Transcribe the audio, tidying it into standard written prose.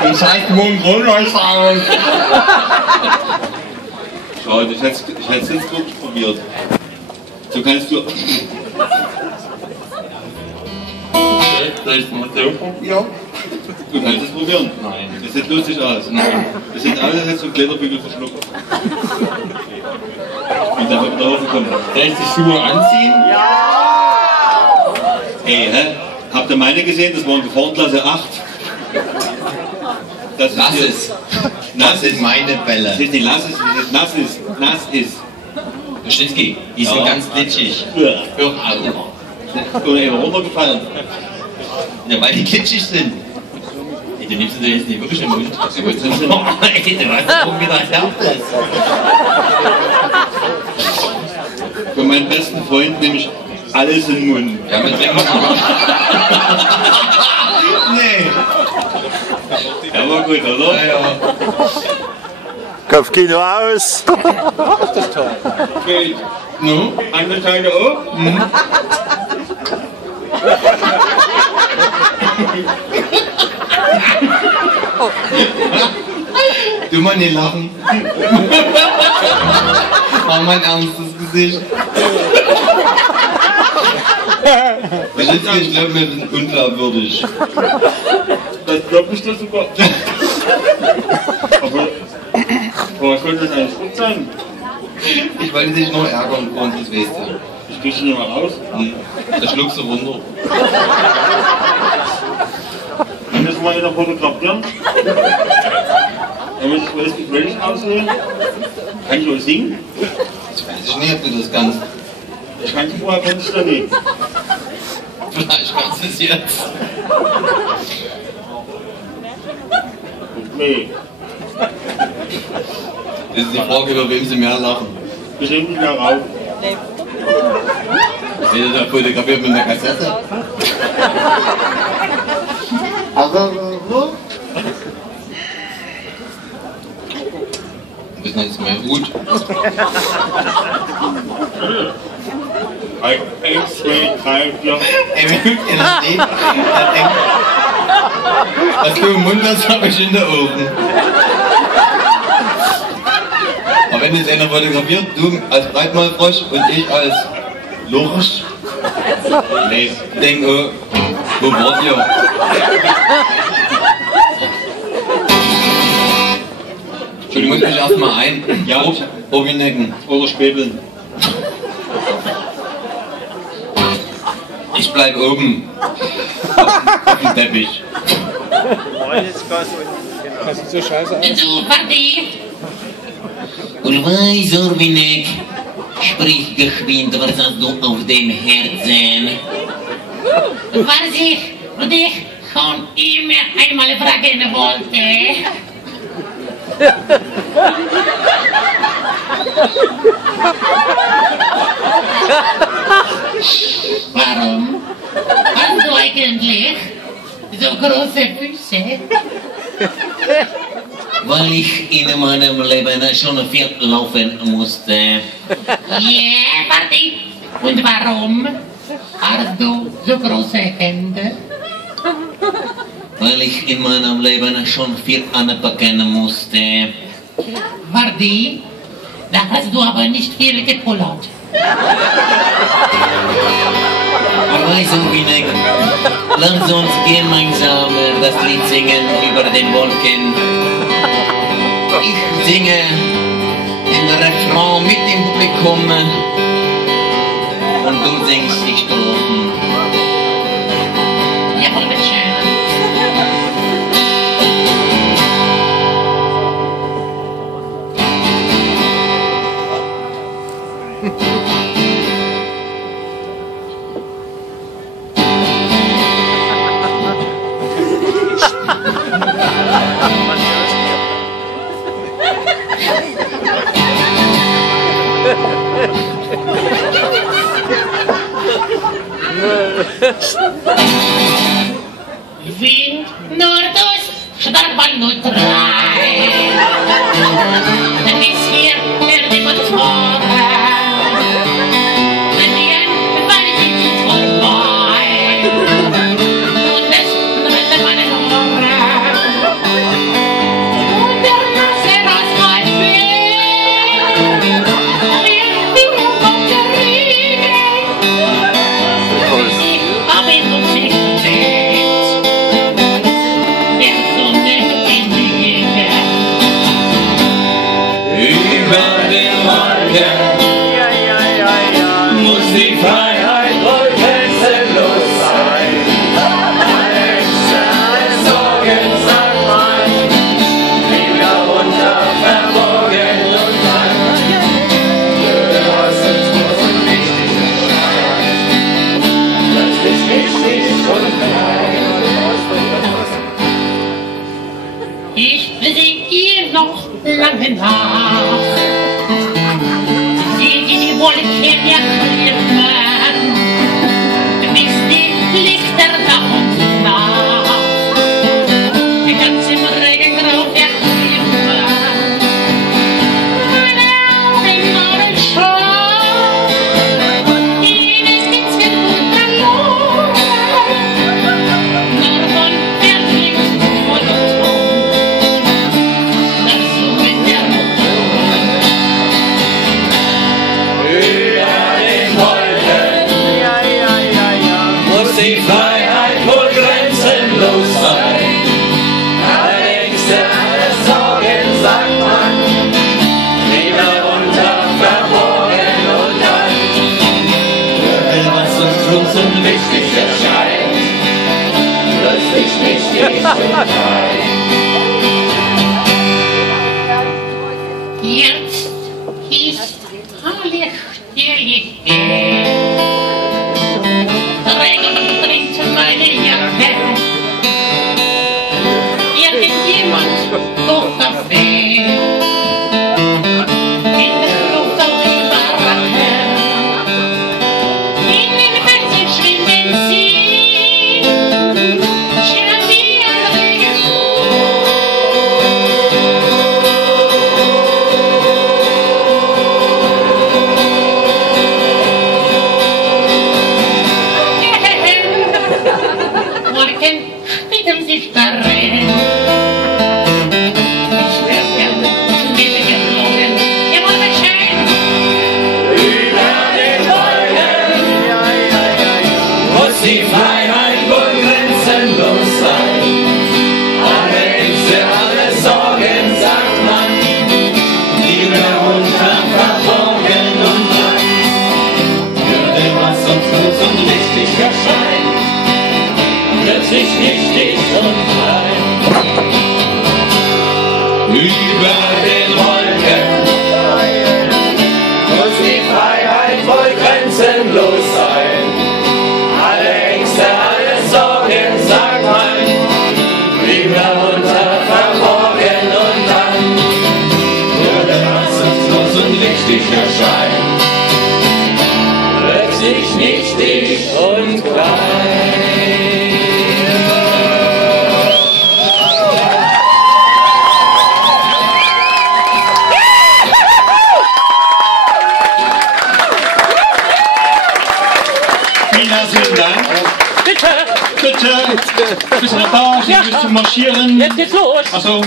Das heißt Mund runter sagen. Schau, ich hätte es jetzt wirklich probiert. So kannst du... Soll ich es mal so probieren? Du kannst es probieren. Nein. Das sieht lustig aus. Nein. Das sieht aus, als hättest du einen Kletterbügel verschluckt. Und dann wird drauf gekommen. Soll ich die Schuhe anziehen? Ja! Hey, hä? Habt ihr meine gesehen? Das waren Gefahrenklasse 8. Das Lass es. Das sind meine Bälle. Das ist nicht lass es, das ist nass ist. Nass ist. Duschinski, die sind ganz glitschig. Hör auf. Oder eben runtergefallen. Ja, weil die glitschig sind. Ey, du nimmst dir jetzt nicht wirklich den Mund. Du wolltest ey, du weißt doch, wie das Herz. Für meinen besten Freund nehme ich alles in den Mund. Ja, mit trinken aber. Nee. Ja, war gut, oder? Ja, ja. Kopfkino aus. Geht. No? Andere Seite auch? Mhm. Du mal nicht lachen. Mach mal ein ernstes Gesicht. Ich glaube, wir sind unglaubwürdig. Das glaube ich doch sogar. Aber was soll das eigentlich gut sein? Ich wollte dich nur ärgern, und das weißt du. Ich kriege ihn mal raus. Da schluckst du runter. Kann das mal wieder fotografieren? Damit ich weiß, wie ich aussehe. Kann ich auch singen? Ich weiß nicht, ob du das kannst. Ich kann es vorher, kann ich da nicht. Vielleicht kannst du es jetzt. Nee. Das ist die Frage, über wem sie mehr lachen. Ich nehme ihn da rauf. Seht ihr da fotografiert mit einer Kassette? Du bist noch jetzt mehr gut. 1, 2, 3, 4. Ey, wenn ihr das seht, dann denkt, was du im Mund hast, hab ich in der Ohren. Aber wenn jetzt einer fotografiert, du als Breitmaulfrosch und ich als Lurch, nee, denk, oh, wo wart ihr? Ich muss mich erstmal ein. Ja. Obinecken. Oder Späbeln. Ich bleib oben. Auf dem Teppich. Das sieht so scheiße aus. Du, Party! Und weiß, Orvinek, sprich geschwind, was hast du auf dem Herzen? Was ich schon immer einmal fragen wollte. Warum hast du eigentlich so große Füße? Weil ich in meinem Leben schon viel laufen musste. Yeah, Party! Und warum hast du so große Hände? Weil ich in meinem Leben schon viel anpacken musste. Party, da hast du aber nicht viel gepullert. Also, Winek, lass uns gemeinsam das Lied singen über den Wolken. Ich singe den Refrain mit dem Publikum und du singst die Strophen. Jawohl, bitteschön. Wind Nordost, stark bei 03. Dann ist hier der Motor. Wenn wir bald sind vorbei. Und das lange Nacht. Seht ihr die Wolken ja klimmen, bis die Lichter nach uns nach. Die ganz im Regengrau verklimmen, meine Augen waren schon, ihnen Skizzen und verloren, nur von Verklingt monoton, das Summen der Motoren. Muss die Freiheit wohl grenzenlos sein. Alle Ängste, alle Sorgen, sagt man, lieber runter, verborgen und dann will, was uns groß und wichtig erscheint, plötzlich wichtig und klein. Jetzt ist alle Stille. Regen trinkt meine Jacke. Irgendjemand kocht Kaffee. In der Luft auf die Baracke. In den Betten schwimmen sie. Schön wie ein Wolken spiegeln sich darin. Ich wär's gerne schnell geflogen, ihr Wolkenschein. Über den Wolken muss die Freiheit wohl grenzenlos sein. Alle Ängste, alle Sorgen, sagt man, lieber runter, verborgen und dann würde, was uns groß und wichtig erscheint, plötzlich nichtig und klein. Über den Wolken muss die Freiheit wohl grenzenlos sein. Alle Ängste, alle Sorgen, sagt man, lieber runter, verborgen und dann würde, was uns groß und wichtig erscheint, plötzlich nichtig und klein. Vielen herzlichen Dank. Bitte! Bitte. Bisschen Applaus, ein bisschen marschieren. Jetzt geht's los! Achso.